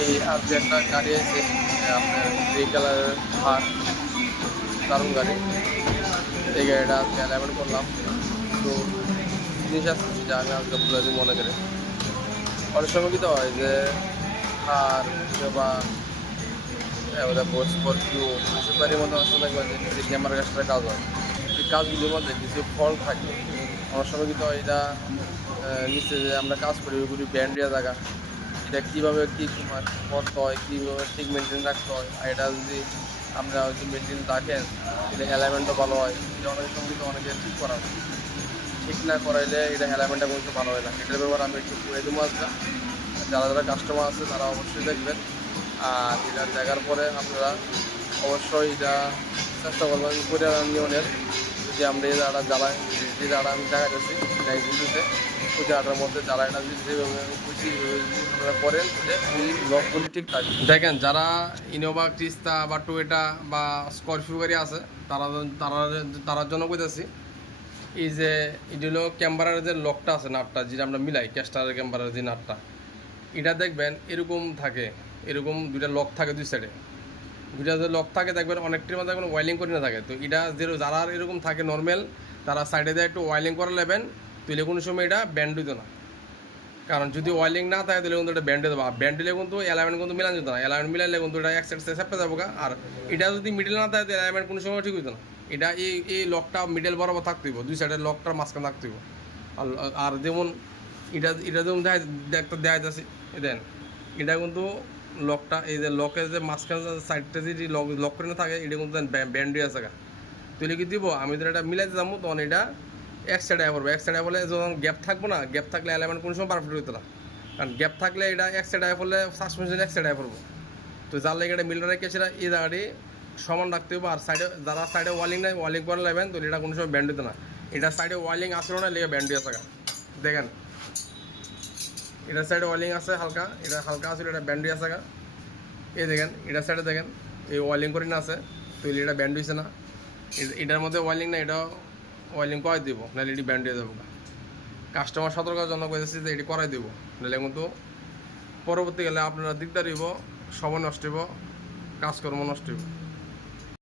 এই আর যে একটা গাড়ি আছে আপনার গ্রে কালারের থার, দারুণ গাড়ি। এই গাড়িটা আজকে অ্যালাইনমেন্ট করলাম। তো জিনিস আছে যেটা আমি আজকে বুঝাতে মনে করে অনেক সময় কি তো হয় যে থার বা স্করপিও এসব গাড়ির মধ্যে অনেক সময় দেখবেন যে নিচে ক্যামেরা কাজটার কাজ হয়। এই কাজগুলোর মধ্যে কিছু ফল্ট থাকে। অনেক সময় কিন্তু এটা নিচে যে আমরা কাজ করি ওইগুলি ব্যান্ড দেওয়া জায়গা, এটা কীভাবে কী করতে হয়, কীভাবে ঠিক মেনটেন রাখতে হয়। আর এটা যদি আমরা যদি মেনটেন রাখেন এটা অ্যালাইনমেন্টও ভালো হয়। এটা অনেক সময় কিন্তু অনেকে ঠিক করা হয়, ঠিক না করাইলে এটা অ্যালাইনমেন্টটা কিন্তু ভালো হয় না। এটার ব্যাপারে আমি একটু করে দেবো আজকে। যারা যারা কাস্টমার আছে তারা অবশ্যই দেখবেন। আর এটা দেখার পরে আপনারা অবশ্যই এটা চেষ্টা করবেন করে নিয়নের। যদি আমরা এই জায়গাটা জ্বালাই, যে জায়গাটা আমি দেখা যাচ্ছি এই ভিডিওতে, ওই জায়গাটার মধ্যে জ্বালাইটা যদি যেভাবে খুশি আপনারা করেন যে এই লকগুলি ঠিক থাকবে। দেখেন যারা ইনোভা ক্রিস্তা বা টয়োটা বা স্করপিও গাড়ি আছে তারা তারা তারার জন্য কইতেছি, এই যে এটা হলো ক্যামেরার যে লকটা আছে, নাটটা যেটা আমরা মিলাই ক্যাস্টারের ক্যামেরার যে নাটটা, এটা দেখবেন এরকম থাকে, এরকম দুইটা লক থাকে দুই সাইডে। দুইটা যে লক থাকে দেখবেন অনেকটির মধ্যে কোনো ওয়াইলিং করে না থাকে। তো এটা যে যারা এরকম থাকে নর্মাল, তারা সাইডে দিয়ে একটু ওয়াইলিং করে নেবেন, তুইলে কোনো সময় এটা ব্যান্ড দিত না। কারণ যদি ওয়াইলিং না থাকে তাহলে কিন্তু এটা ব্যান্ড দেবো। ব্যান্ড দিলে কিন্তু অ্যালাইনমেন্ট কিন্তু মিলান যেত না। অ্যালাইনমেন্ট মিলাইলে কিন্তু এটা এক সাইড চেপে যাবো। আর এটা যদি মিডল না থাকে অ্যালাইনমেন্ট কোনো সময় ঠিক হইতো না। এটা এই লকটা মিডল বরাবর থাকতে হইব, দুই সাইডের লকটার মাঝখানে থাকতে হইব। আর যেমন এটা যেমন একটা দেখা যাচ্ছে দেন, এটা কিন্তু লকটা এই যে লকের যে মাঝখানে সাইডটা যদি লক করে না থাকে এটা কিন্তু ব্যান্ড দিয়ে আছে। তুই কি দিব আমি যদি এটা মিলাইতে যাবো তখন এটা এক সাইডে পড়বে। এক সাইডে বলে যখন গ্যাপ থাকবো না, গ্যাপ থাকলে অ্যালাইনমেন্ট কোনো সময় পারফেক্ট হতো না। কারণ গ্যাপ থাকলে এটা এক সাইডে পড়লে সাসপেনশন এক সাইডে পড়বো। তো যার লাগে এটা মিল রেখেছে এই জায়গাটি সমান রাখতে হবে। আর সাইডে যারা সাইডে ওয়ালিং নাই ওয়ালিং করে নেবেন তো এটা কোনো সময় ব্যান্ড হতো না। এটা সাইডে ওয়ালিং আসলো না লেগে ব্যান্ড দিয়ে থাকা দেখেন, এটার সাইডে ওয়ালিং আছে হালকা, এটা হালকা আসলে এটা ব্যান্ড দিয়ে থাকা। এই দেখেন এটার সাইডে দেখেন এই ওয়ালিং করে না আছে, তো এটা ব্যান্ড হয়েছে না। এটার মধ্যে ওয়ালিং না, এটা ওয়ালিং করাই দিব, নাহলে এটি ব্যান্ড দিয়ে দেবো। কাস্টমার সতর্কের জন্য কইতেছি যে এটি করাই দিব, নাহলে কিন্তু পরবর্তীকালে আপনারা দিকদার হইব, সময় নষ্ট হইব, কাজকর্ম নষ্ট হইব।